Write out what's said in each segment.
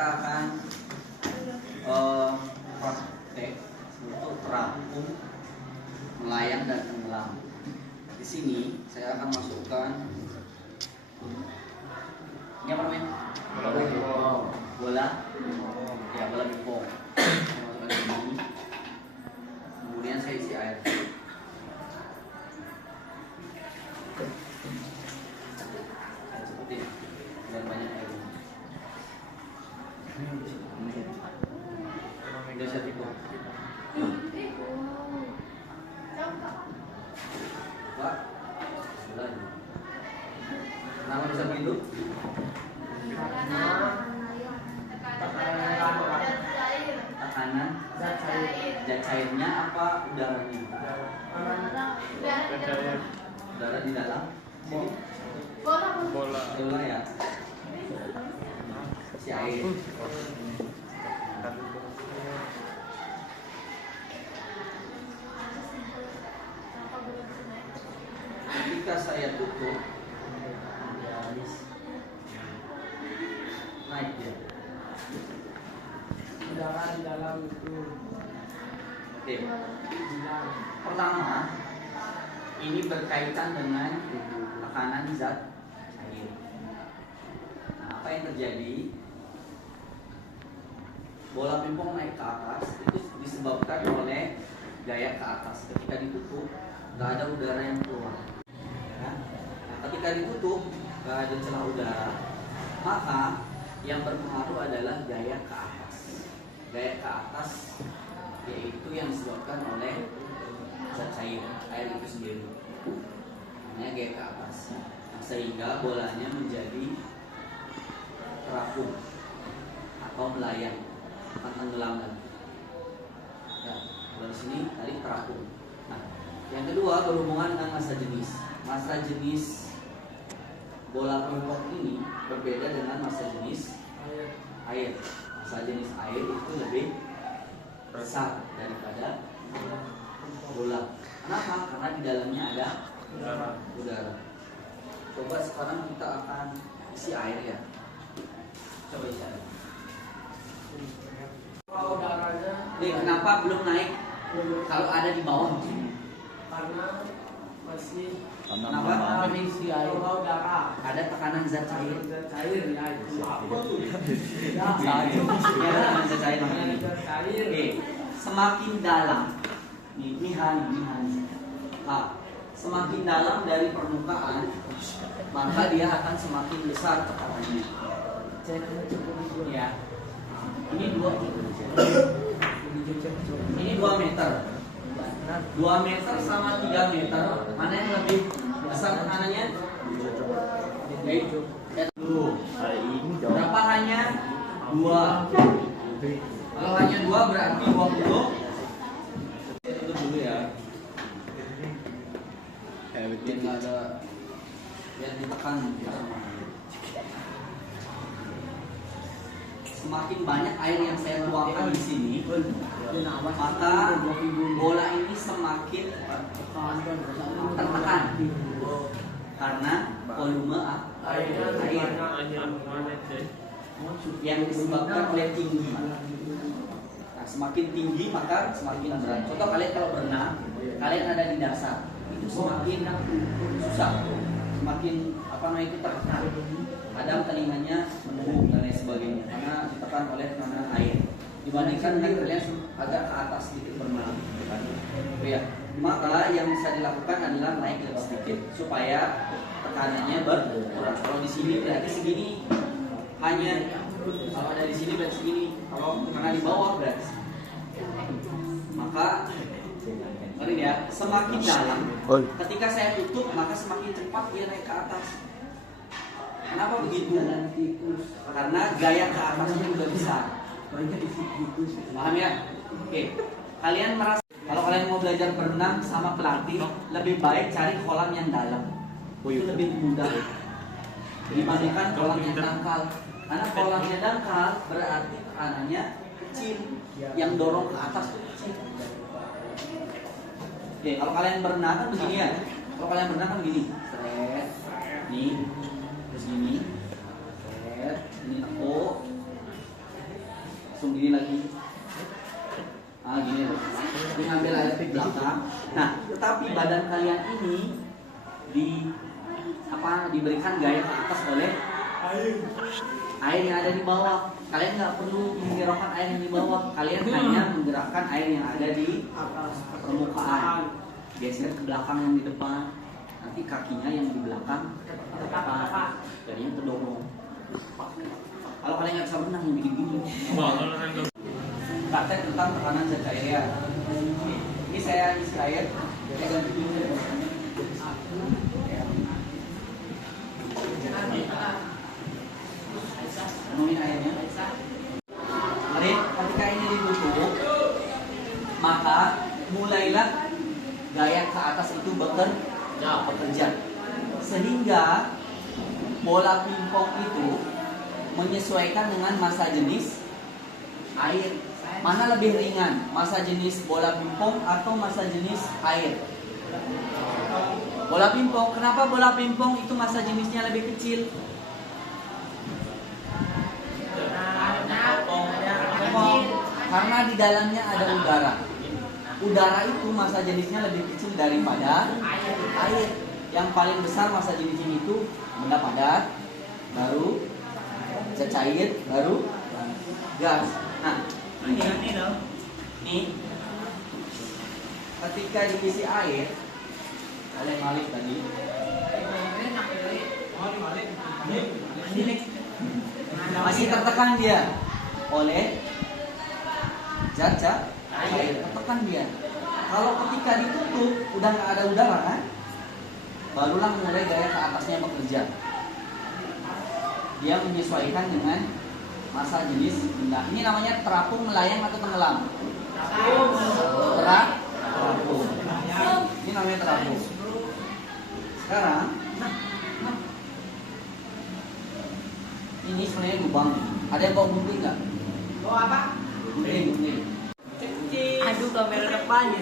kita akan praktek untuk terapung melayang dan tenggelam. Di sini saya akan masukkan ini apa namanya? Bola pingpong. Saya masukkan di sini. Kemudian saya isi air. Saya cepetin biar banyak air. Udah siap itu. Pak, mulai. Kenapa bisa begitu? Tekanan zat cairnya apa udaranya? Udara di dalam bola ya. Si air. Ketika saya tutup, naik ya. Udara di dalam itu. Oke. Pertama, ini berkaitan dengan tekanan zat air. Nah, apa yang terjadi? Bola pingpong naik ke atas itu disebabkan oleh gaya ke atas. Ketika ditutup, nggak ada udara yang keluar. Ya. Nah, ketika ditutup, nggak ada celah udara, maka yang berpengaruh adalah gaya ke atas. Gaya ke atas yaitu yang disebabkan oleh zat cair, air itu sendiri. Namanya gaya ke atas. Nah, sehingga bolanya menjadi terapung atau melayang, bukan tenggelam lagi. Ya, dari sini tadi terapung. Nah, yang kedua berhubungan dengan massa jenis. Massa jenis bola pingpong ini berbeda dengan massa jenis air. Massa jenis air itu lebih besar daripada bola. Kenapa? Karena di dalamnya ada udara. Coba sekarang kita akan isi air ya. Coba isi air. Kalau udaranya, Kenapa belum naik? Kalau ada di bawah? karena masih Kenapa? mengisi air. Kalau udara Ada tekanan zat cair. cair ya itu apa tuh? Ya, Ya, tekanan zat cair namanya. cair. Oke, semakin dalam. Ini Han. Nah, semakin dalam dari permukaan, maka dia akan semakin besar tekanannya. Ya. Ini 2 meter. 2 meter sama 3 meter, mana yang lebih besar tekanannya? Berapa hanya 2? Kalau hanya 2 berarti 20. Itu dulu ya. Biar nggak ada, biar ditekan. Semakin banyak air yang saya tuangkan di sini, maka bola ini semakin tertekan karena volume air yang disebabkan oleh tinggi. Nah, semakin tinggi maka semakin berat. Contoh kalian kalau berenang, kalian ada di dasar, itu semakin susah, semakin itu tertekan. Kadang telinganya menembus dan lain sebagainya karena ditekan oleh tekanan air. Dibandingkan dengan kalian agak ke atas sedikit berenang. Ya, maka yang bisa dilakukan adalah naik lebih sedikit supaya tekanannya berkurang. Kalau di sini berarti segini, hanya kalau ada di sini berarti segini. Kalau karena di bawah berarti segini. Maka mari ya, semakin dalam. Ketika saya tutup, maka semakin cepat dia naik ke atas. Kenapa begitu? Karena gaya ke atasnya juga besar. Paham ya? Oke. Kalian merasa kalau kalian mau belajar berenang sama pelatih, lebih baik cari kolam yang dalam. Itu lebih mudah dibandingkan kolam yang dangkal. Karena kolam yang dangkal berarti tekanannya kecil, yang dorong ke atas itu kecil. Oke, kalau kalian berenang kan begini ya. Kalau kalian berenang kan begini. Nih. Terus gini, ini tekuk, langsung gini lagi. Gini loh. Ini ngambil air di belakang. Nah, tetapi badan kalian ini diberikan gaya ke atas oleh air yang ada di bawah. Kalian nggak perlu menggerakkan air yang di bawah. Kalian hanya menggerakkan air yang ada di atas permukaan. Geser ke belakang yang di depan. Nanti kakinya yang di belakang jadinya terdorong. Kalau kalian nggak bisa berenang yang begini. Praktek tentang tekanan zat cair. Ini saya isi air. Saya ganti dulu. Penuhin airnya. Mari, ketika ini ditutup, maka mulailah gaya ke atas itu bekerja. Sehingga bola pingpong itu menyesuaikan dengan massa jenis air. Mana lebih ringan, massa jenis bola pingpong atau massa jenis air? Bola pingpong. Kenapa bola pingpong itu massa jenisnya lebih kecil? Karena di dalamnya ada udara. Udara itu massa jenisnya lebih kecil daripada air. Yang paling besar massa jenisnya itu benda padat, baru zat cair, baru gas. Nah, ini ketika diisi air, kalian balik tadi. Masih tertekan dia oleh zat cair, tertekan dia. Kalau ketika ditutup, udah nggak ada udara kan, barulah mulai gaya ke atasnya bekerja. Dia menyesuaikan dengan massa jenis benda. Ini namanya terapung, melayang atau tenggelam? Terapung. Ini namanya terapung. Sekarang ini sebenarnya lubang. Ada yang bawa gunting nggak? Bawa apa? Gunting. Aduh, kamera depannya.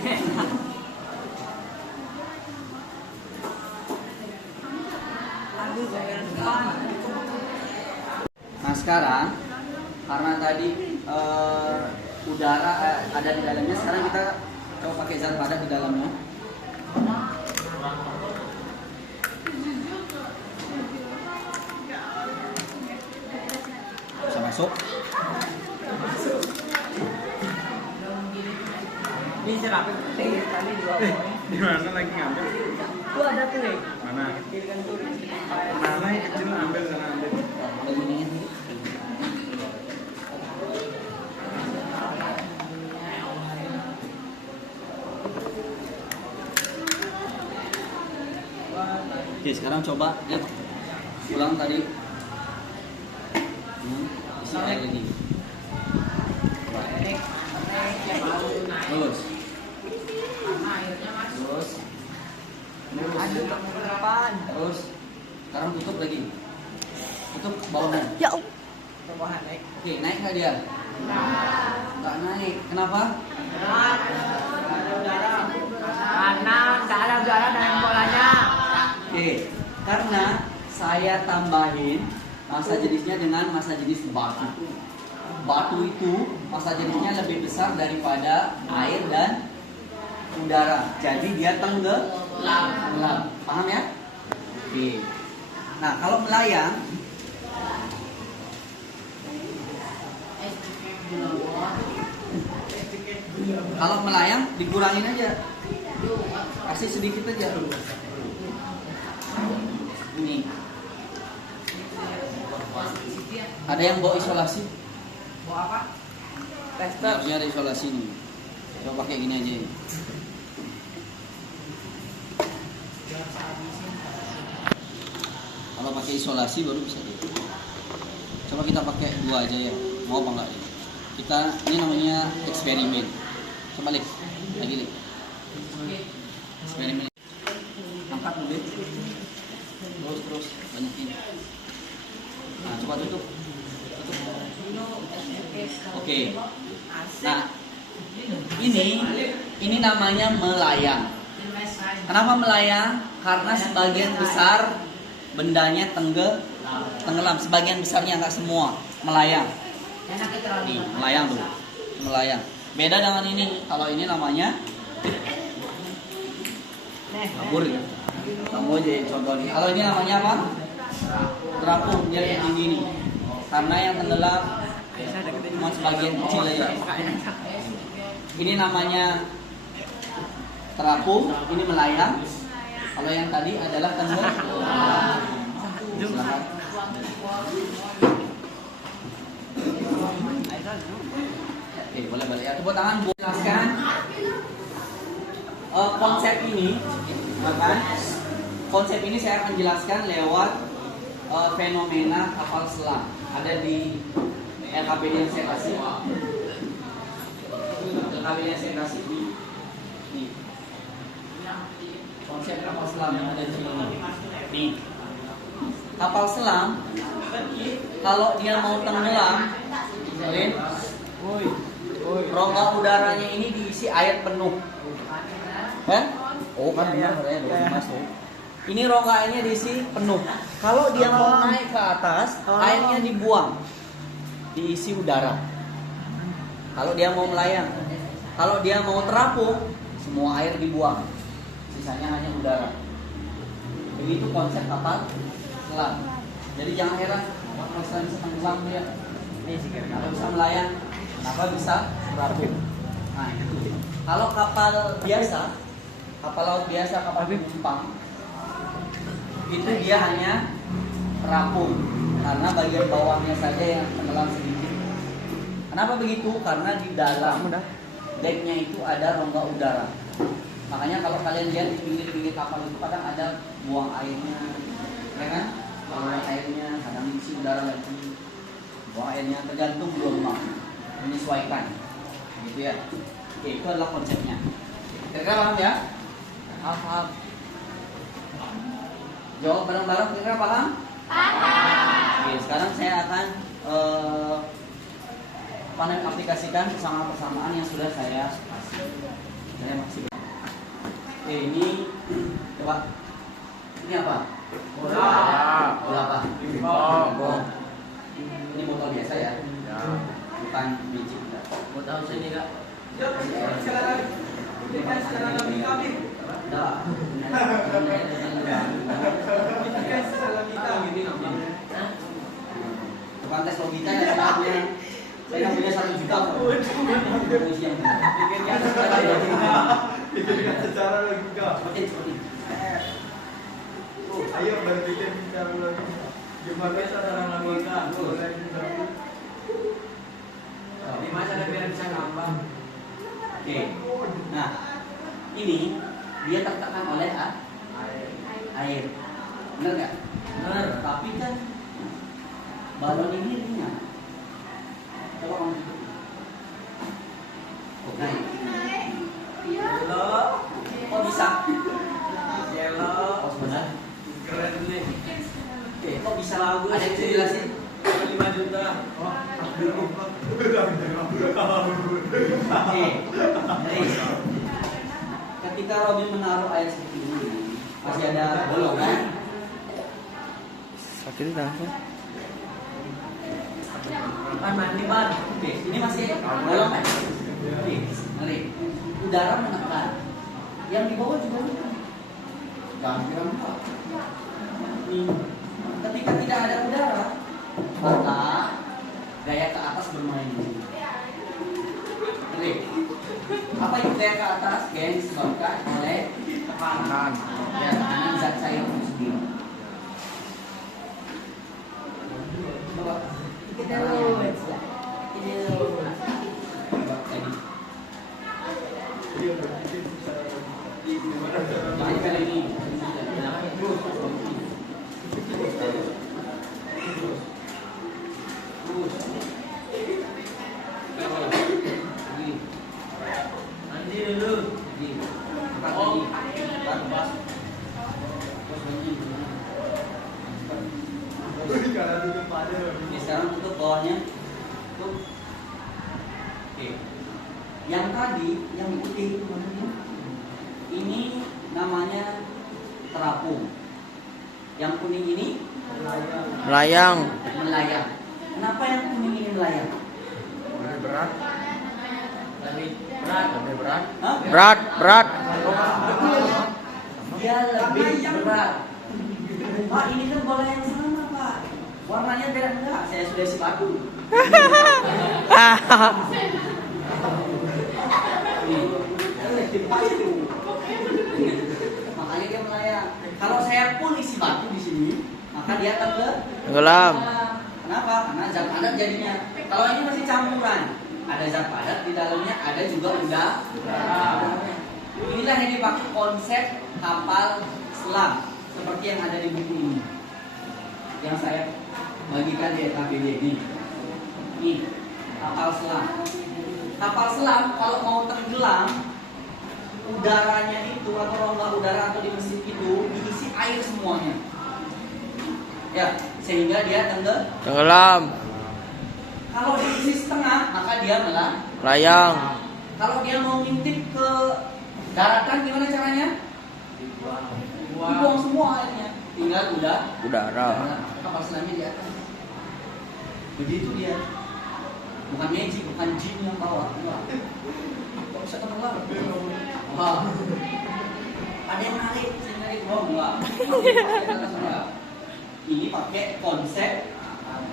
Aduh, kamera depan. Nah sekarang karena tadi udara ada di dalamnya, sekarang kita coba pakai zat padat di dalamnya. Bisa masuk. Ini cerapin kali 2 poin. Di mana lagi ngambil? Tuh ada tuh, Mana? kirikan tuh. Mana yang kecil ambil sana ambil. Oke, sekarang coba lihat ulang tadi. Isi air lagi. Terus. Aduh, kamera depan. Terus. Sekarang tutup lagi. Tutup bawahnya. Ya, Bawahan naik. Oke, naik nggak dia? Nggak naik. Kenapa? Karena nggak ada udara dalam bolanya. Oke, karena saya tambahin massa jenisnya dengan massa jenis batu. Batu itu massa jenisnya lebih besar daripada air dan udara. Jadi dia tenggelam. Paham ya? Oke. Nah, kalau melayang dikurangin aja. Kasih sedikit aja. Ini. Ada yang bawa isolasi? Bawa apa? Harusnya ada isolasi nih. Coba pakai gini aja. Kalau pakai isolasi baru bisa deh. Coba kita pakai 2 aja ya. Mau apa enggak? Kita ini namanya eksperimen. Coba lihat. Lagi lihat. Eksperimen. Angkat dulu. Terus banyakin. Nah, coba tutup. Oke. Nah, ini namanya melayang. Kenapa melayang? Karena sebagian besar bendanya tenggelam, sebagian besarnya, nggak semua melayang. Enak itu Roni. Nih, melayang tuh. Melayang. Beda dengan ini. Kalau ini namanya kabur ya. Kamu aja contoh nih. Kalau ini namanya apa? Terapung, dia yang tinggi nih. Karena yang tenggelam cuma sebagian kecil aja. Ini namanya terapung, ini melayang. Kalau yang tadi adalah tenggelam. Silakan. Oke, boleh balik ya. Tepuk tangan buat jelaskan konsep ini, bahkan konsep ini saya akan jelaskan lewat fenomena kapal selam. Ada di LKPD yang saya kasih. LKPD yang saya kasih nih. Konsep kapal selam yang ada di sini. Nih. Kapal selam kalau dia mau tenggelam, rongga udaranya ini diisi air penuh. Oh kan benar ya, masuk. Ini rongga airnya diisi penuh. Kalau dia mau naik ke atas, airnya dibuang, diisi udara. Kalau dia mau melayang, kalau dia mau terapung, semua air dibuang, sisanya hanya udara. Begitu konsep kapal selam. Jadi jangan heran, kalau bisa tenggelam dia, kenapa bisa melayang, kenapa bisa terapung. Nah, kalau kapal biasa, kapal laut biasa, kapal penumpang, itu dia hanya terapung karena bagian bawahnya saja yang tenggelam sedikit. Kenapa begitu? Karena di dalam decknya itu ada rongga udara. Makanya kalau kalian lihat di pinggir-pinggir kapal itu kadang ada buang airnya, ya kan? Buang airnya, kadang isi udara lagi, buang airnya, tergantung gelombang, menyesuaikan, gitu ya. Oke, itu adalah konsepnya. Kira-kira paham ya? Paham. Jawab bareng-bareng, kira-kira paham? Paham. Oke, sekarang saya akan aplikasikan persamaan yang sudah saya kasih. Saya masih. Oke, ini coba. Ini apa? Bola. Bola apa? Botol. Ini botol biasa ya? Bukan biji. Botol sini kak. Sekarang logika nih. Enggak. Bukan tes logika ya, saya punya 1 juta kok. Pikirkan secara logika. Seperti. Ayo berpikir secara logika. Gimana secara logika? Gimana cara biar bisa ngambang? Oke. Nah, ini dia tertekan oleh air. Benar nggak? Benar. Tapi kan balon ini ringan. Coba kamu. Oke. Halo. Kok bisa? Halo. Oh sebentar. Keren nih. Oke, kok bisa lagu? Ada yang bisa jelasin? 5 juta. Oke. Jadi, ketika Robin menaruh air seperti ini, masih ada bolongan. Sakit dah. Ban mandi ban. Oke, ini masih bolongan. Oke, mari. Udara menekan. Yang di bawah juga menekan. Jangan bilang enggak. Ketika tidak ada udara, maka gaya ke atas bermain. Oke. Apa itu gaya ke atas? Gaya yang disebabkan oleh tekanan. Ya, tekanan zat cair itu sendiri. Coba kita lihat. Ini jangan kali ini. Mandi dulu. Oke, sekarang tutup bawahnya. Tutup. Oke. Yang tadi, yang putih itu namanya. Ini namanya terapung. Yang kuning ini Melayang. melayang. Kenapa yang kuning ini melayang? berat. Lebih berat. Lebih berat. Hah? Berat. Dia lebih berat. Pak, ini kan bola yang sama, Pak. Warnanya beda enggak? Saya sudah sepatu. Makanya dia melayang. Kalau saya pun isi batu di sini, maka dia akan Tenggelam. Kenapa? Karena zat padat jadinya. Kalau ini masih campuran, ada zat padat di dalamnya, ada juga udara. Inilah yang dipakai konsep kapal selam seperti yang ada di buku ini, yang saya bagikan di KBD ini. Ini kapal selam. Kapal selam kalau mau tenggelam, udaranya itu atau rongga udara atau di mesin itu diisi air semuanya. Ya, sehingga dia Tenggelam. Kalau diisi setengah, maka dia Layang. Kalau dia mau ngintip ke daratan gimana caranya? Dibuang semua airnya. Tinggal Udara. kapal selamnya di atas. Begitu dia. Bukan magic, bukan jin yang bawa. Kok bisa tenggelam? Wah. Ada yang narik, saya narik. Oh, enggak. Ini pakai konsep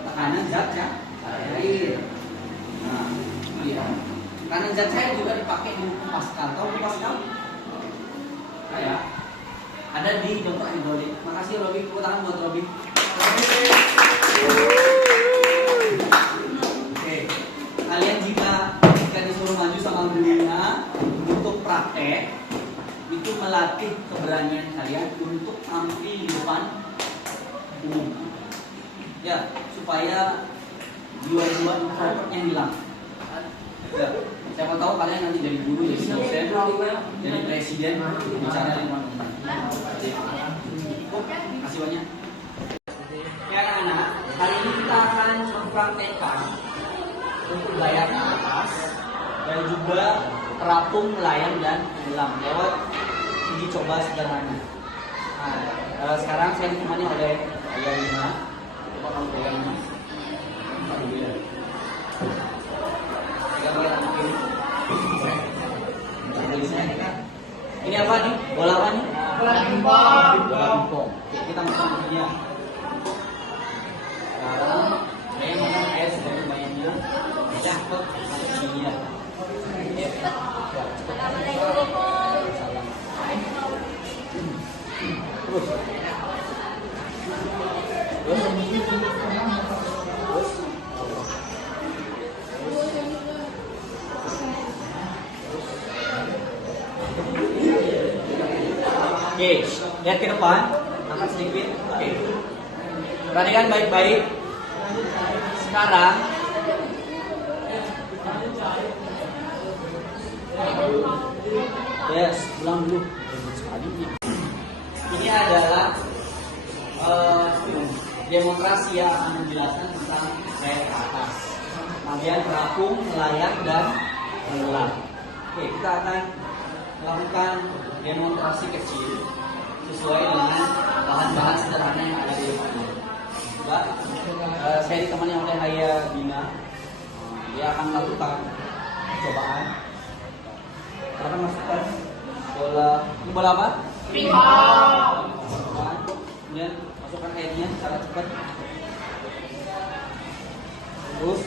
tekanan zat cair. Nah, iya. Tekanan zat cair juga dipakai di buku Pascal. Tahu buku Pascal? Ya. Ada di Dr. Android. Makasih Robi, tepuk tangan buat Robi. Oke. Kalian jika disuruh maju sama gurunya untuk praktek, itu melatih keberanian kalian untuk tampil di depan umum. Ya, supaya jiwa-jiwa introvertnya hilang. Ya, siapa tahu kalian nanti jadi guru, jadi dosen, jadi presiden, bicara di depan umum. Kasih banyak. Ya anak-anak, hari ini kita akan mempraktekkan untuk gaya ke atas dan juga terapung, melayang dan tenggelam lewat uji coba sederhana. Nah, sekarang saya ditemani oleh Ayah Lina. Coba kamu pegang ini. Pegang ya mungkin. Ini apa nih? Bola apa nih? Bola pingpong. Bola pingpong. Oke, kita masuk ujinya. Sekarang saya makan air sebanyak banyaknya. Cepet masuk sini ya. Oke, lihat ke depan, angkat sedikit. Oke, perhatikan baik-baik. Sekarang yes, ulang dulu. Ini adalah demonstrasi yang akan menjelaskan tentang gaya ke atas, kemudian terapung, melayang dan tenggelam. Oke, kita akan melakukan demonstrasi kecil sesuai dengan bahan-bahan sederhana yang ada di depannya. Coba, saya ditemani oleh Ayah Bina. Dia akan melakukan percobaan. Kita masukkan bola. Ini bola apa? Pingpong. Kemudian masukkan airnya secara cepat. Terus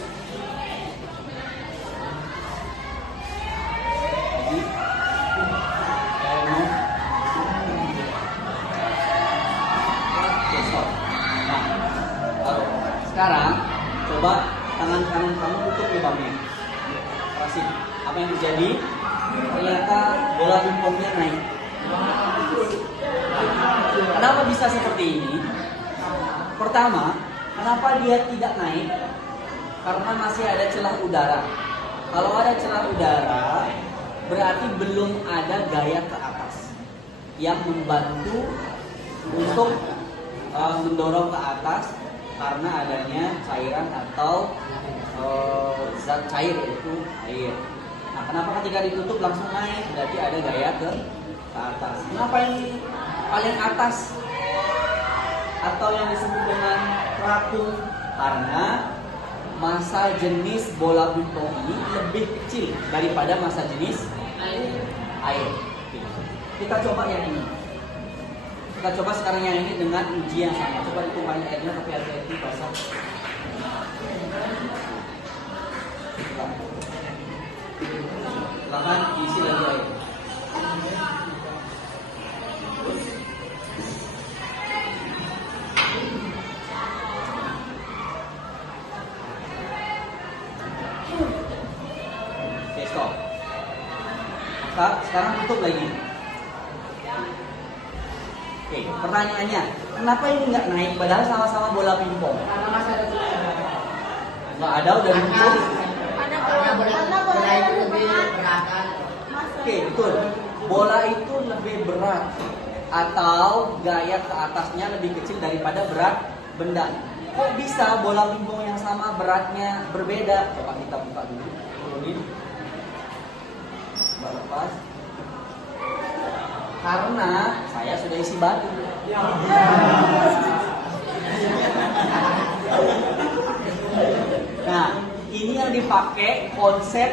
lagi. Oke, stop. Nah, sekarang coba tangan kanan kamu tutup lubangnya. Kasih. Apa yang terjadi? Ternyata bola pingpongnya naik. Kenapa bisa seperti ini? Pertama, kenapa dia tidak naik? Karena masih ada celah udara. Kalau ada celah udara, berarti belum ada gaya ke atas yang membantu untuk mendorong ke atas karena adanya cairan atau zat cair yaitu air. Nah, kenapa ketika ditutup langsung naik? Berarti ada gaya ke atas. Kenapa ini paling atas atau yang disebut dengan terapung? Karena massa jenis bola pingpong ini lebih kecil daripada massa jenis air. Oke. Kita coba yang ini. Kita coba sekarang yang ini dengan uji yang sama. Coba ditumpahin airnya tapi hati-hati basah. Silakan isi lagi air. Oke, stop. Maka sekarang tutup lagi. Oke, pertanyaannya, kenapa ini nggak naik padahal sama-sama bola pingpong? Nggak ada, udah ditutup. Bola itu lebih berat kan? Oke, betul. Bola itu lebih berat atau gaya ke atasnya lebih kecil daripada berat benda. Kok bisa bola pingpong yang sama beratnya berbeda? Coba kita buka dulu. Turunin. Coba lepas. Karena saya sudah isi batu. Nah, ini yang dipakai konsep.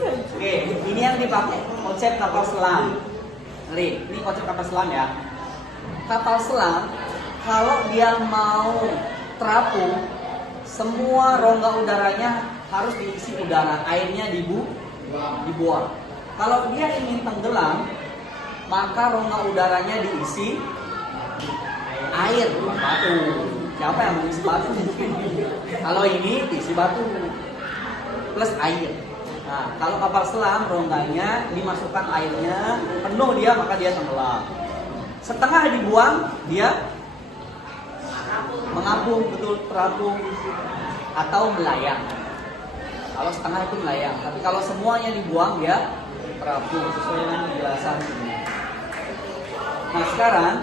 Oke, ini yang dipakai konsep kapal selam. Lihat, ini konsep kapal selam ya. Kapal selam, kalau dia mau terapung, semua rongga udaranya harus diisi udara, airnya dibuang. Kalau dia ingin tenggelam, maka rongga udaranya diisi air, batu. Siapa yang mengisi batu? Kalau ini diisi batu plus air. Nah, kalau kapal selam rongganya dimasukkan airnya penuh dia, maka dia tenggelam. Setengah dibuang, dia mengapung, betul, terapung atau melayang. Kalau setengah itu melayang, tapi kalau semuanya dibuang dia terapung sesuai dengan penjelasan ini. Nah, sekarang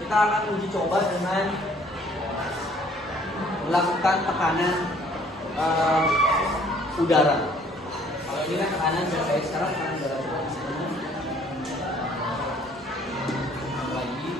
kita akan uji coba dengan melakukan tekanan udara. Kalau ini kan tekanan saya sekarang tekanan udara, coba di sini. Lagi.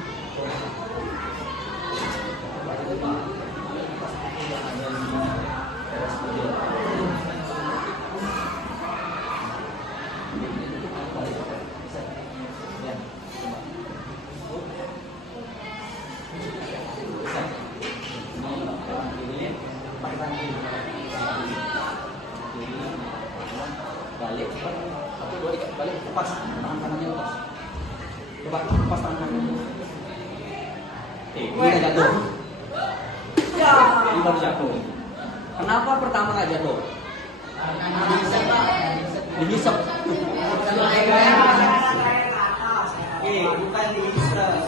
Balik, satu dua tiga, balik, lepas tangan kanannya, lepas. Coba lepas tangan kanannya. Ini udah jatuh. Ini baru jatuh. Kenapa pertama nggak jatuh? Dihisap. Bukan dihisap.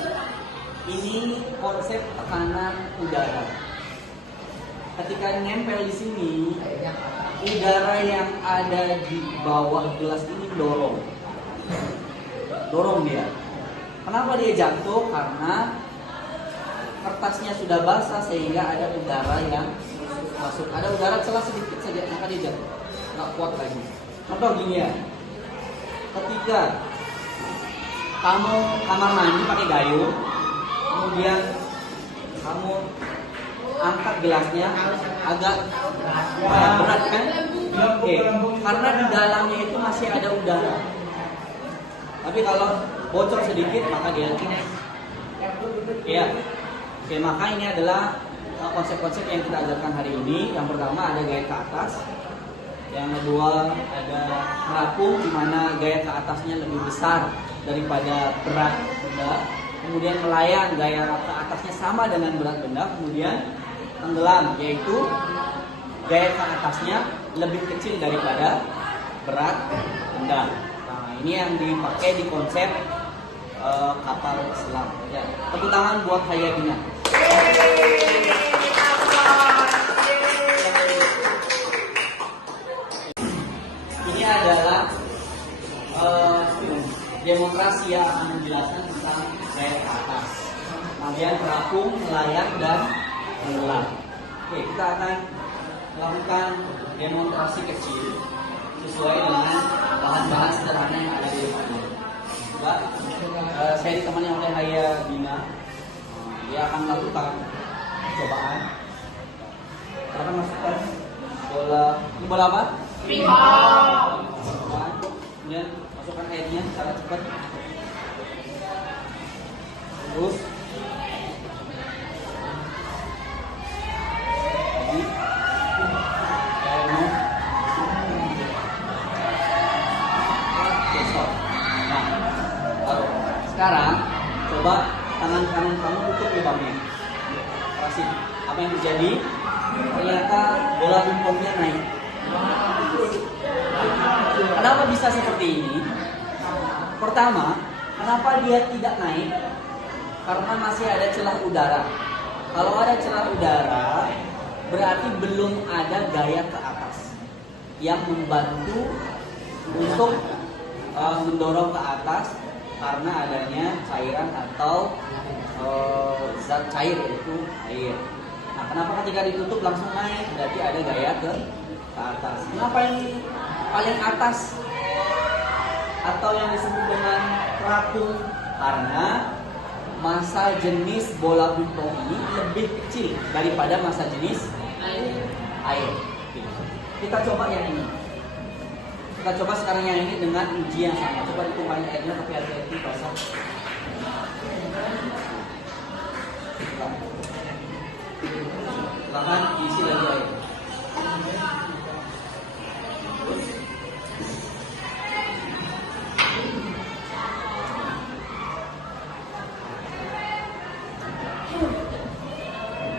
Ini konsep tekanan udara. Ketika nempel di sini, udara yang ada di bawah gelas ini dorong dia. Kenapa dia jatuh? Karena kertasnya sudah basah sehingga ada udara yang masuk. Ada udara celah sedikit saja, maka dia jatuh. Nggak kuat lagi. Contoh gini ya, ketika kamu kamar mandi pakai gayung, kemudian kamu angkat gelasnya agak berat kan? Oke, karena di dalamnya itu masih ada udara. Tapi kalau bocor sedikit maka dia ya. Oke, maka ini adalah konsep-konsep yang kita ajarkan hari ini. Yang pertama ada gaya ke atas. Yang kedua ada terapung, di mana gaya ke atasnya lebih besar daripada berat benda. Kemudian melayang, gaya ke atasnya sama dengan berat benda. Kemudian tenggelam, yaitu gaya ke atasnya lebih kecil daripada berat benda. Nah, ini yang dipakai di konsep kapal selam. Ya, tepuk tangan buat Hayadina. Ini adalah demonstrasi yang akan menjelaskan tentang gaya ke atas. Kemudian terapung, melayang, dan tenggelam. Oke, kita akan melakukan demonstrasi kecil sesuai dengan bahan-bahan sederhana yang ada di depannya. Saya ditemani oleh Haya Bina. Dia akan melakukan percobaan. Silakan masukkan bola. Ini bola apa? Pingpong. Kemudian masukkan airnya secara cepat. Terus lagi airnya. Oke, stop. Nah, baru. Sekarang coba tangan kanan kamu tutup lubangnya. Perasin. Apa yang terjadi? Ternyata bola pingpongnya naik. Kenapa bisa seperti ini? Pertama, kenapa dia tidak naik? Karena masih ada celah udara. Kalau ada celah udara, berarti belum ada gaya ke atas yang membantu untuk mendorong ke atas karena adanya cairan atau zat cair yaitu air. Nah, kenapa ketika ditutup langsung naik? Berarti ada gaya ke atas. Kenapa ini paling atas atau yang disebut dengan terapung? Karena massa jenis bola pingpong ini lebih kecil daripada massa jenis air. Kita coba yang ini. Kita coba sekarang yang ini dengan uji yang sama. Coba ditumpahin airnya tapi hati-hati basah. Silakan isi lagi air.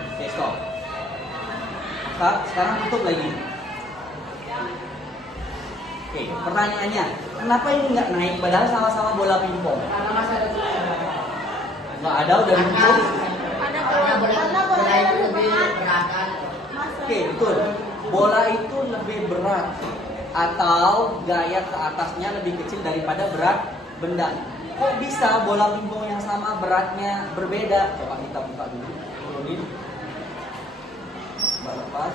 Oke, stop. Sekarang tutup lagi. Oke, pertanyaannya, kenapa ini nggak naik padahal sama-sama bola pingpong? Karena masih ada celah. Nggak ada, udah ditutup. Karena bola itu lebih berat kan. Oke, betul. Bola itu lebih berat atau gaya ke atasnya lebih kecil daripada berat benda. Kok bisa bola pingpong yang sama beratnya berbeda? Coba kita buka dulu. Turunin. Coba lepas.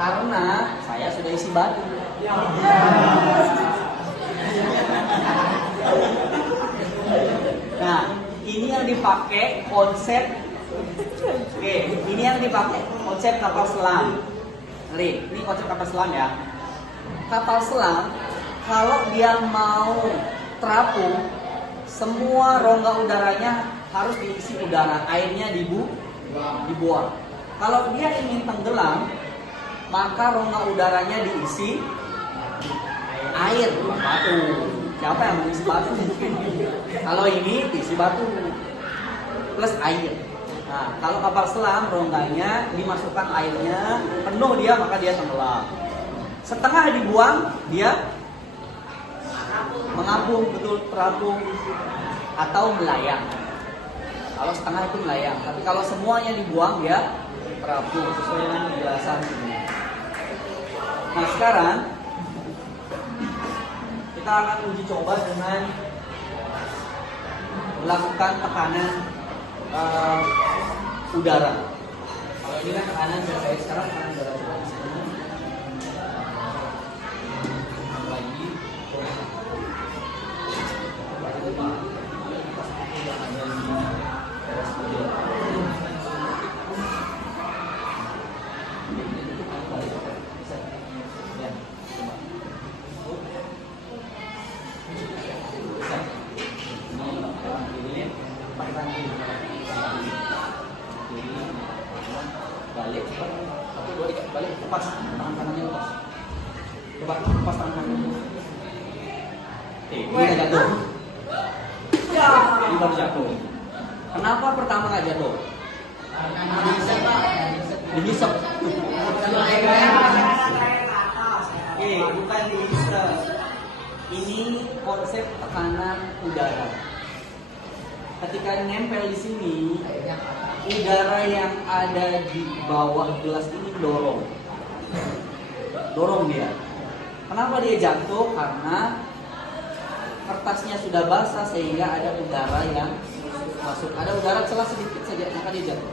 Karena saya sudah isi batu. Nah, ini yang dipakai konsep. Oke, ini yang dipakai konsep kapal selam. Lihat, ini konsep kapal selam ya. Kapal selam, kalau dia mau terapung, semua rongga udaranya harus diisi udara, airnya dibuang. Kalau dia ingin tenggelam, maka rongga udaranya diisi air, batu. Siapa yang mengisi batu? Kalau ini diisi batu plus air. Nah, kalau kapal selam rongganya dimasukkan airnya penuh dia, maka dia tenggelam. Setengah dibuang, dia mengapung, betul, terapung atau melayang. Kalau setengah itu melayang, tapi kalau semuanya dibuang dia terapung sesuai dengan penjelasan ini. Nah, sekarang kita akan uji coba dengan melakukan tekanan udara. Kalau ini kan tekanan udara, sekarang tekanan udara coba di sini. Lagi. Balik, satu dua tiga, balik, lepas tangan kanannya, lepas. Coba lepas tangan kanannya. Ini jatuh. Ini baru jatuh. Kenapa pertama nggak jatuh? Dihisap. Oke, bukan dihisap. Ini konsep tekanan udara. Ketika nempel di sini, udara yang ada di bawah gelas ini dorong dia. Kenapa dia jatuh? Karena kertasnya sudah basah sehingga ada udara yang masuk. Ada udara celah sedikit saja, maka dia jatuh.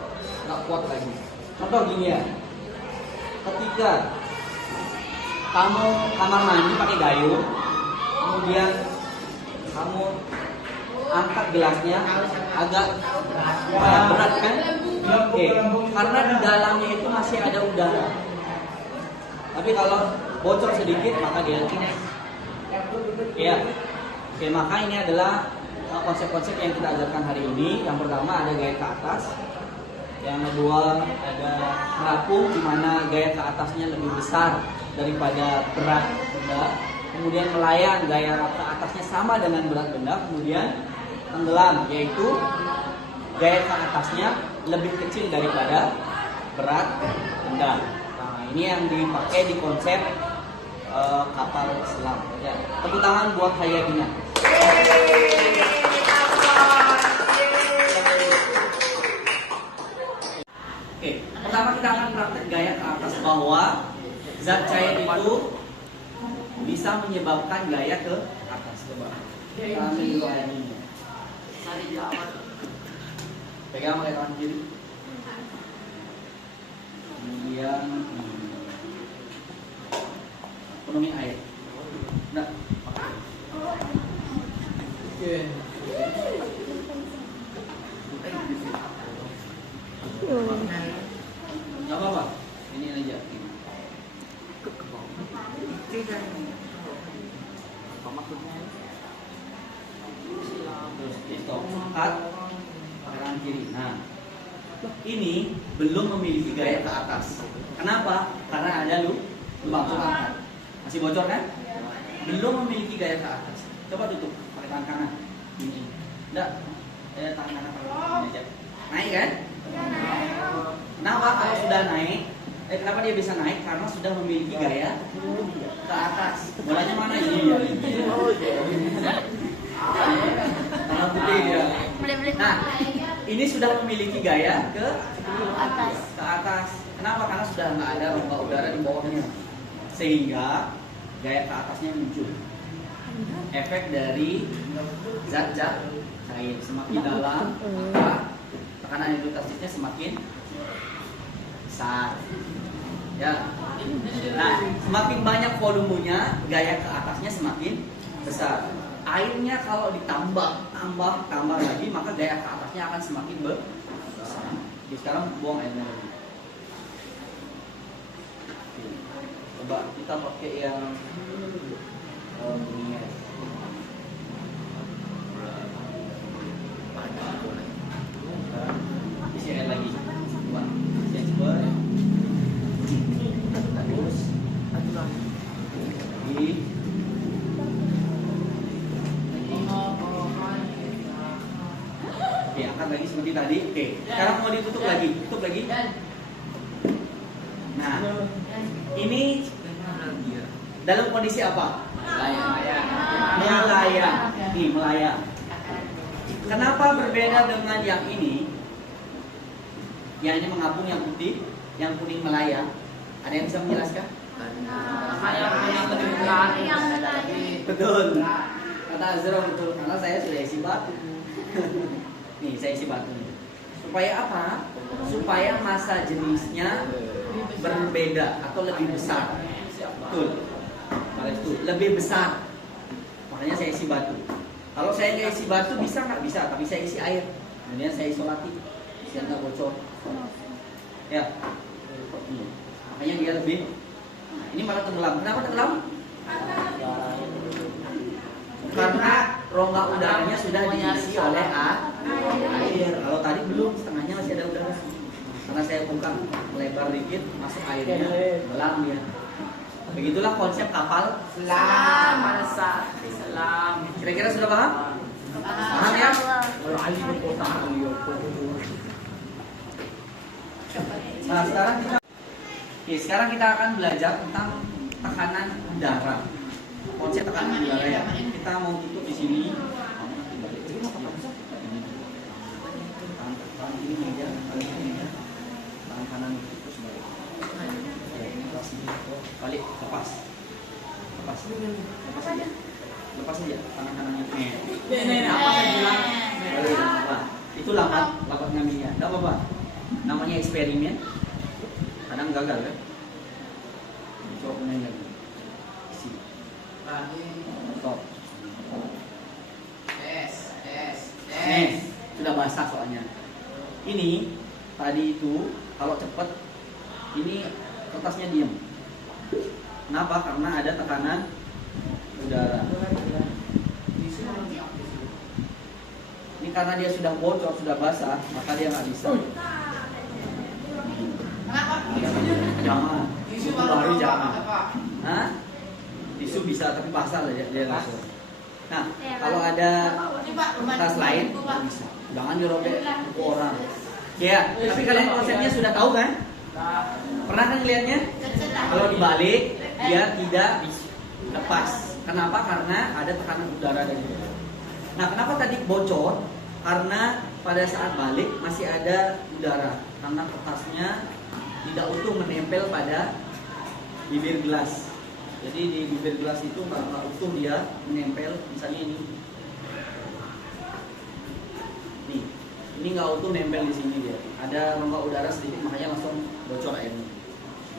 Nggak kuat lagi. Contoh gini ya, ketika kamu kamar mandi pakai gayung, kemudian kamu angkat gelasnya agak berat kan? Oke, karena di dalamnya itu masih ada udara. Tapi kalau bocor sedikit maka dia kines. Ya. Oke, maka ini adalah konsep-konsep yang kita ajarkan hari ini. Yang pertama ada gaya ke atas. Yang kedua ada mengapung, di mana gaya ke atasnya lebih besar daripada berat benda. Kemudian melayang, gaya ke atasnya sama dengan berat benda. Kemudian tenggelam, yaitu gaya ke atasnya lebih kecil daripada berat benda. Nah, ini yang dipakai di konsep kapal selam. Ya. Tepuk tangan buat Hayadina. Oke, pertama kita akan praktek gaya ke atas, bahwa zat cair itu bisa menyebabkan gaya ke atas. Coba. Kita ambil dulu air ini. Pegang pakai tangan kiri. Kemudian penuhi air. Nah, oke. Gak apa-apa. Ini aja. Terus stop. Angkat pakai tangan kiri. Nah, ini belum memiliki gaya ke atas. Kenapa? Karena ada lubang. Angkat. Masih bocor kan? Belum memiliki gaya ke atas. Coba tutup pakai tangan kanan. Ini. Enggak. Tangan kanan pakai aja. Naik kan? Kenapa kalau sudah naik? Kenapa dia bisa naik? Karena sudah memiliki gaya ke atas. Bolanya mana ini? Tangan putih dia. Nah, ini sudah memiliki gaya ke atas. Kenapa? Karena sudah nggak ada rongga udara di bawahnya, sehingga gaya ke atasnya muncul. Efek dari zat cair semakin dalam, maka tekanan hidrostatiknya semakin besar. Ya. Nah, semakin banyak volumenya, gaya ke atasnya semakin besar. Airnya kalau tambah lagi, maka gaya ke atasnya akan semakin besar. Jadi sekarang buang airnya lagi. Coba kita pakai yang ini ya. Isi air lagi. Coba. Isi air. Terus. Lagi. Oke, angkat lagi seperti tadi. Oke, sekarang mau ditutup lagi. Tutup lagi. Nah, ini dalam kondisi apa? Melayang. Nih, melayang. Kenapa berbeda dengan yang ini? Yang ini mengapung, yang putih, yang kuning melayang. Ada yang bisa menjelaskan? Betul. Kata Azra betul. Karena saya sudah isi batu. Nih, saya isi batu. Supaya apa? Supaya massa jenisnya berbeda atau lebih besar. Betul. Itu lebih besar. Makanya saya isi batu. Kalau saya nggak isi batu bisa nggak? Bisa, tapi saya isi air. Kemudian saya isolasi, biar nggak bocor. Ya. Makanya dia lebih. Nah, ini malah tenggelam. Kenapa tenggelam? Karena rongga udaranya sudah diisi oleh air. Kalau tadi belum, setengahnya masih ada udara. Karena saya buka lebar dikit, masuk airnya, tenggelam dia. Begitulah konsep kapal selam. Kira-kira sudah paham? Paham ya? Nah, sekarang kita akan belajar tentang tekanan udara. Konsep tekanan udara ya. Kita mau tutup di sini. Tangan kanan itu sebalik. Balik, lepas aja tangan kanannya. Apa saya bilang? Itu lapat ngambilnya. Enggak apa-apa. Namanya eksperimen. Kadang gagal kan? Coba main lagi. Isi. Stop. Sudah basah soalnya. Ini tadi itu kalau cepat ini kertasnya diam. Kenapa? Karena ada tekanan udara. Ini karena dia sudah bocor, sudah basah, maka dia nggak bisa. Jangan. Tisu baru jangan. Hah? Tisu bisa tapi basah aja dia langsung. Nah, kalau ada kertas lain bisa. Jangan dirobek buku orang. Ya, tapi kalian konsepnya sudah tahu kan? Pernah kan lihatnya? Kalau dibalik dia tidak lepas. Kenapa? Karena ada tekanan udara dari itu. Nah, kenapa tadi bocor? Karena pada saat balik masih ada udara. Karena kertasnya tidak utuh menempel pada bibir gelas. Jadi di bibir gelas itu nggak utuh dia menempel. Misalnya ini, nih, ini nggak utuh nempel di sini dia. Ada rongga udara sedikit, makanya langsung bocor airnya.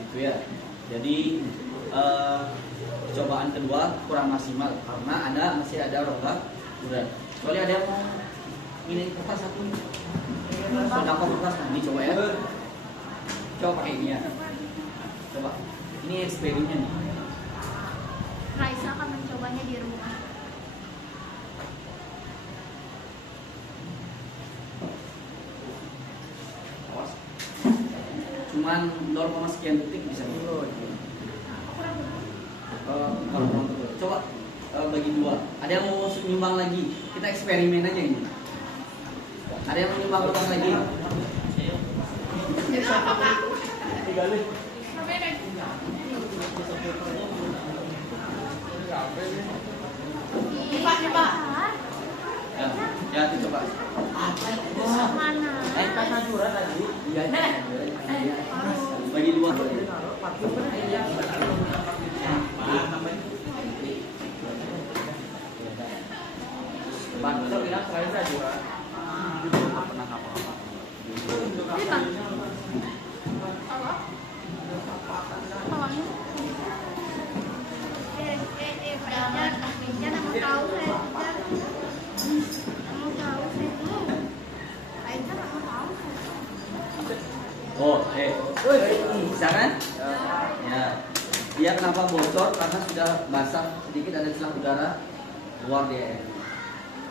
Gitu ya. Jadi cobaan kedua kurang maksimal karena masih ada rongga udara. Soalnya ada yang mau ini kertas satu, sedangkan kertas ini coba ya. Coba pakai ini ya. Coba. Ini eksperimen nih. Raisa akan mencobanya di rumah. Awas. Cuman 0, sekian detik bisa. Coba bagi dua. Ada yang mau nyumbang lagi? Kita eksperimen aja ini. Ada yang mau nyumbang lagi? Pak. Ya, itu coba. Mana? Iya. Bagi dua. Pernah apa-apa. Oh, bisa kan? Ya. Dia kenapa bocor? Karena sudah basah sedikit, ada celah udara keluar di air.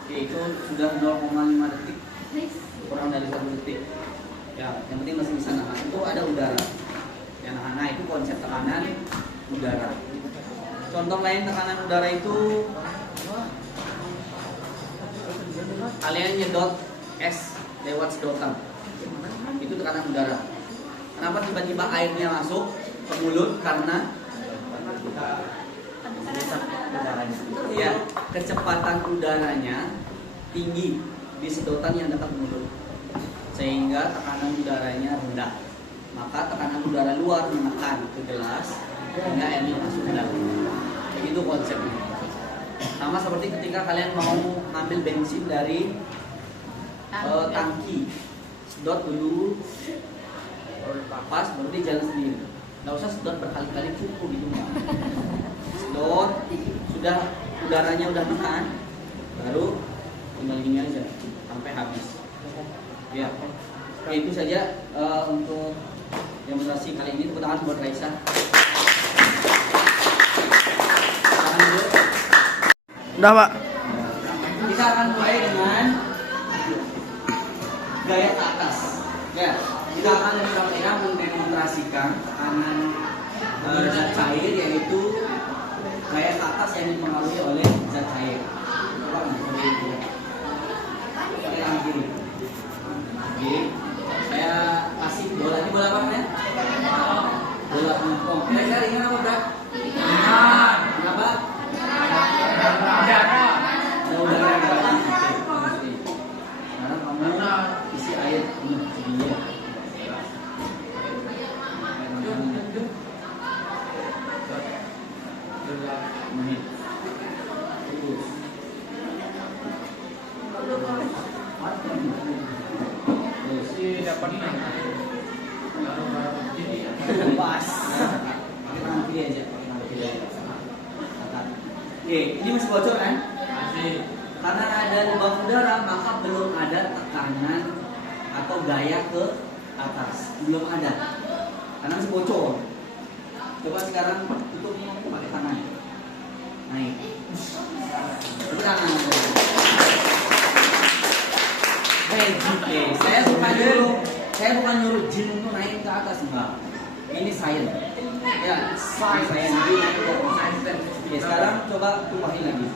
Oke, itu sudah 0,5 detik, kurang dari 1 detik. Ya, yang penting masih bisa nahan. Itu ada udara. Ya, nah itu konsep tekanan udara. Contoh lain tekanan udara itu kalian nyedot es lewat sedotan. Itu tekanan udara. Kenapa tiba-tiba airnya masuk ke mulut? Karena ya, kecepatan udaranya tinggi di sedotan yang dekat mulut, sehingga tekanan udaranya rendah. Maka tekanan udara luar menekan ke gelas sehingga airnya masuk ke dalam. Begitu konsepnya. Sama seperti ketika kalian mau ngambil bensin dari tangki, sedot dulu, pas baru dia jalan sendiri. Nggak usah sedot berkali-kali, cukup gitu Mbak. Sedot, sudah udaranya udah menekan, baru tinggal gini aja sampai habis. Ya, itu saja untuk demonstrasi kali ini. Tepuk tangan buat Raisa. Udah, Pak. Kita akan mulai dengan gaya ke atas. Ya, kita akan mendemonstrasikan tekanan zat cair, yaitu gaya ke atas yang dipengaruhi oleh zat cair. Coba seperti itu. Pakai tangan kiri. Oke, saya kasih bola. Ini bola apa ya? Bola pingpong. Kira-kira ringan apa berat? Ringan. Kenapa? Ada udara. Sekarang kamu isi air penuh dia. Menit. Terus. Terus dapat pas. Pakai tangan kiri aja. Oke, ini masih bocor kan? Masih. Karena ada lubang udara, maka belum ada tekanan atau gaya ke atas, belum ada. Karena masih bocor. Coba sekarang tutup pakai tangan. Naik. Tepuk tangan. Saya bukan nyuruh jin untuk naik ke atas, enggak. Ini sains. Ya, sains. Jadi naik ke atas. Ya, sekarang coba tumpahin lagi.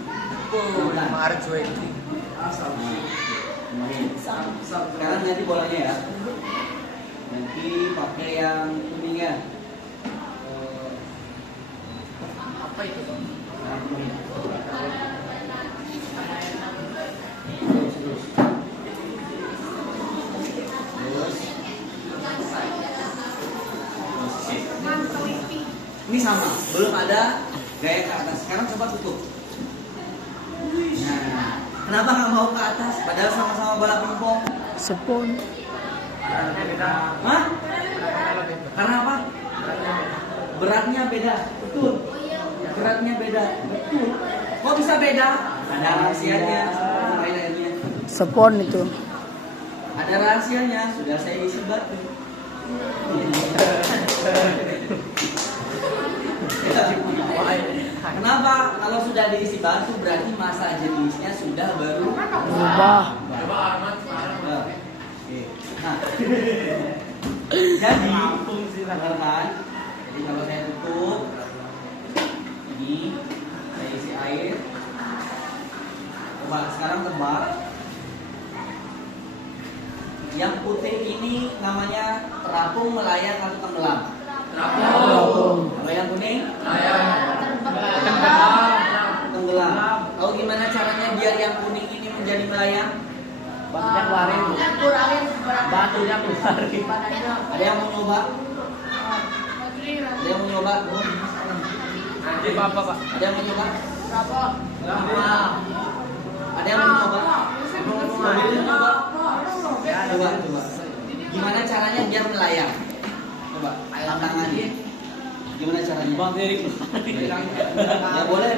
Sekarang nanti bolanya ya. Nanti pakai yang kuning ya. Apa itu? Ini sama, belum ada gaya ke atas. Sekarang coba tutup. Nah, kenapa nggak mau ke atas? Padahal sama-sama bola pingpong. Sepon. Hah? Karena apa? Beratnya beda, betul. Beratnya beda, betul. Kok bisa beda? Ada rahasianya. Sepon itu. Ada rahasianya. Sudah saya isi batu. Kenapa? Kalau sudah diisi batu berarti masa jenisnya sudah baru Berubah. Nah, jadi kan? Jadi kalau saya tutup ini, saya isi air. Coba sekarang tebak. Yang putih ini namanya terapung, melayang atau tenggelam? Terapung. Kalau yang kuning? Tenggelam. Tenggelam. Tahu gimana caranya biar yang kuning ini menjadi melayang? Batunya keluarin. Batunya keluarin. Ada yang mau nyoba? Ada yang mau nyoba? Nanti apa Pak? Ada yang mau nyoba? Ada yang mau nyoba? Coba. Gimana caranya biar melayang? Coba, tantangannya. Gimana caranya? Bang Derik. Ya boleh.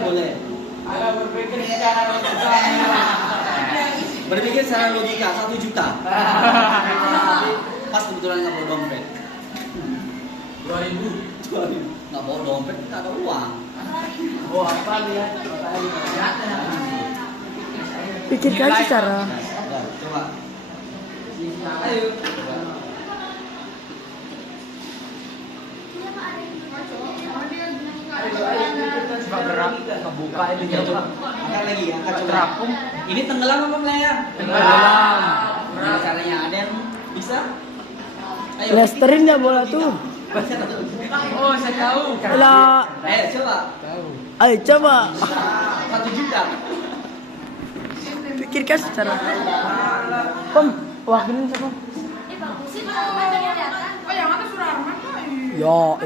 Berpikir secara logika 1 juta. Pas kebetulan nggak bawa dompet. 2.000. Nggak bawa dompet, nggak ada uang. Oh apa lihat? Pikirkan secara Coba. Ayo. Coba gerak, kebuka ini Ya, coba. Angkat lagi, angkat coba. Terapung. Ini tenggelam apa melayang? Tenggelam. Gimana caranya? Ada yang bisa? Ayo. Lesterin nggak bola tuh. Oh saya tahu. Lah, Ayo coba. ayo coba 1 juta. pikirkan secara. Pom, wakilin siapa? Ya,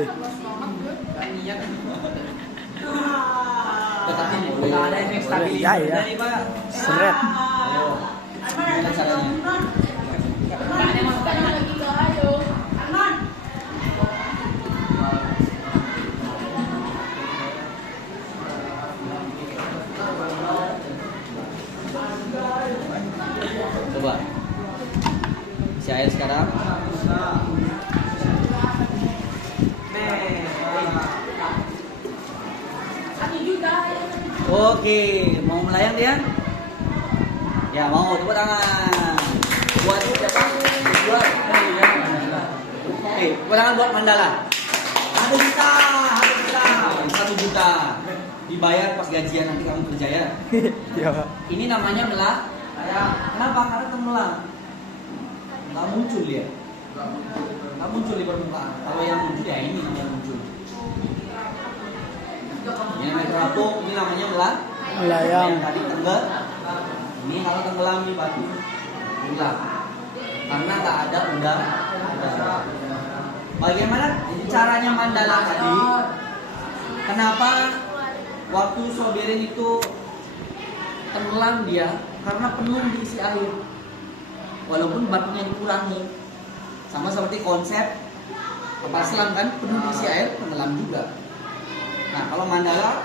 Tetapi Nggak ada efek stabilitas. Ya, ya. Dari Pak. Seret. Ayo. Gimana caranya? Coba. Si air sekarang. Oke, mau melayang dia? Ya mau, tepuk tangan. Buat siapa? Buat. Oke, tepuk tangan buat Mandala. 1 juta, 1 juta. Dibayar pas gajian nanti kamu kerja ya. Ya. Ini namanya melayang. Kenapa? Karena tenggelam. Nggak muncul dia. Nggak muncul di permukaan. Kalau yang muncul ya ini namanya muncul. Ini namanya terapung, ini namanya Melayang. Yang tadi tenggelam. Ini kalau tenggelam di batu tenggelam. Karena nggak ada udara. Bagaimana caranya Mandala tadi? Kenapa waktu Sobirin itu tenggelam dia? Karena penuh diisi air. Walaupun batunya dikurangi. Sama seperti konsep kapal selam kan penuh diisi air tenggelam juga. Nah kalau Mandala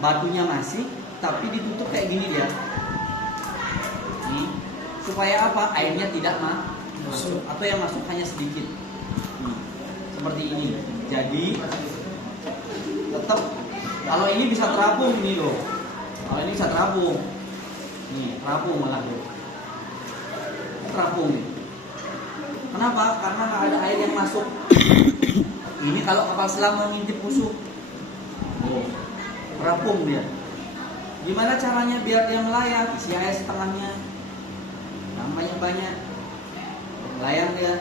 batunya masih tapi ditutup kayak gini dia. Nih, supaya apa? Airnya tidak atau yang masuk hanya sedikit. Seperti ini. Jadi tetap kalau ini bisa terapung ini loh. Kalau ini bisa terapung. Nih, terapung malah loh. Terapung nih. Kenapa? Karena nggak ada air yang masuk. Ini kalau kapal selam mau ngintip musuh. Oh, terapung dia. Gimana caranya biar dia melayang? Isi air setengahnya. Yang banyak-banyak. Melayang dia.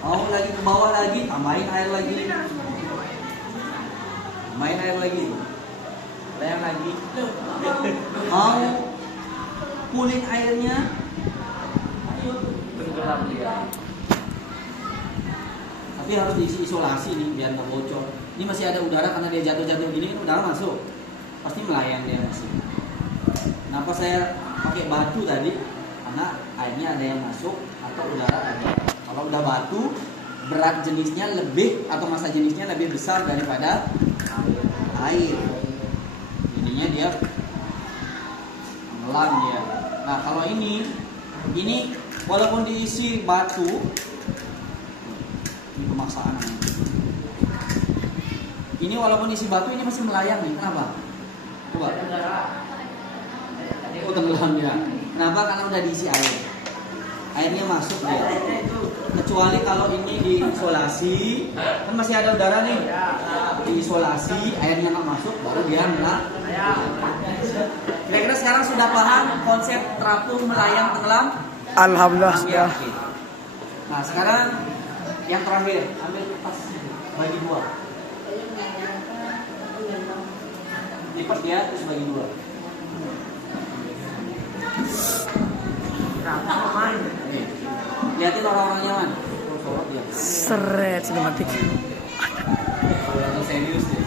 Mau lagi ke bawah lagi, tambahin air lagi. Tambahin air lagi. Layang lagi. Mau pulih airnya, ayo tenggelam dia. Tapi harus diisi isolasi nih biar nggak bocor. Ini masih ada udara karena dia jatuh-jatuh gini, udara masuk. Pasti melayang dia masih. Kenapa saya pakai batu tadi? Karena airnya ada yang masuk atau udara ada. Kalau udah batu, berat jenisnya lebih atau massa jenisnya lebih besar daripada air. Jadinya dia tenggelam dia. Nah kalau ini walaupun diisi batu, ini pemaksaan namanya. Ini walaupun isi batu ini masih melayang nih. Kenapa? Coba. Oh tenggelam dia. Kenapa? Karena udah diisi air. Airnya masuk dia. Kecuali kalau ini diisolasi, kan masih ada udara nih. Diisolasi, airnya nggak masuk, baru dia melayang. Kira-kira sekarang sudah paham konsep terapung, melayang, tenggelam? Alhamdulillah Ya, sudah. oke. Nah sekarang yang terakhir, ambil pas bagi dua. Lipat dia terus bagi dua. Nih, lihatin orang-orangnya man. Sorot dia. Seret sinematik. Kalau serius deh.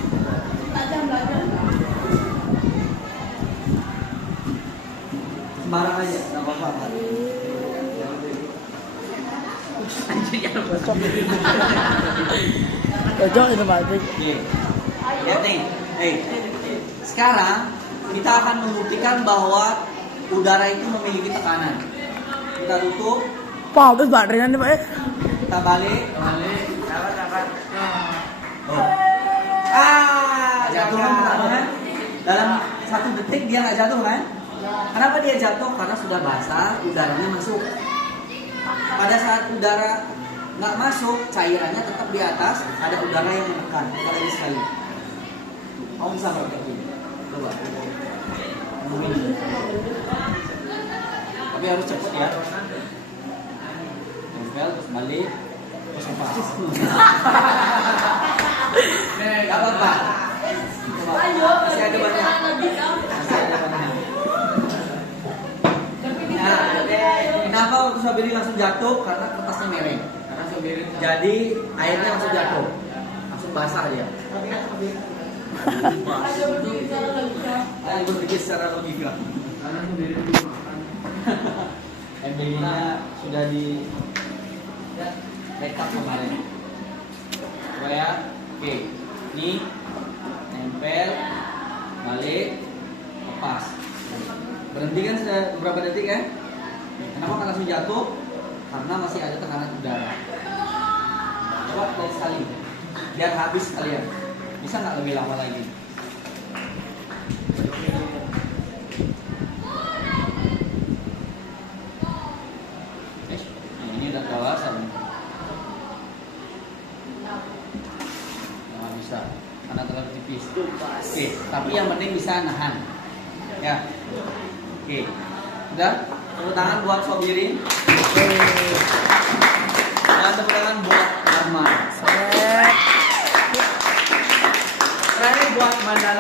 Sembarang aja, nggak apa-apa. Cocok sinematik. Oke. Lihat nih. Sekarang kita akan membuktikan bahwa udara itu memiliki tekanan. Kita tutup, Pak, habis baterainya nih Pak. kita balik. Oh. Jatuh kan? Dalam 1 detik dia nggak jatuh kan? Kenapa dia jatuh? Karena sudah basah, udaranya masuk. Pada saat udara nggak masuk, cairannya tetap di atas, ada udara yang menekan. Kita lagi sekali. Kamu bisa praktekin. Coba. Tapi harus cepet ya. Nempel terus balik terus lepas. Gak apa-apa. Coba. Masih ada banyak. Masih ada banyak. Nah, kenapa waktu Sabiri langsung jatuh? Karena kertasnya mereng. Jadi airnya langsung jatuh, langsung basah dia. Ayo berpikir secara logika. MBG-nya sudah di backup kemarin. Coba ya. Oke. Ini nempel, balik, lepas. Berhenti kan sudah beberapa detik kan? Kenapa kan langsung jatuh? Karena masih ada tekanan udara. Coba dari sekali, biar habis kalian. Bisa nggak lebih lama lagi? Ini udah kawasan. Nggak bisa, karena terlalu tipis. Oke, tapi yang penting bisa nahan. Ya. Oke, udah. Tepuk tangan buat Sobirin. Dan tepuk tangan buat Arman. Terakhir buat Mandala.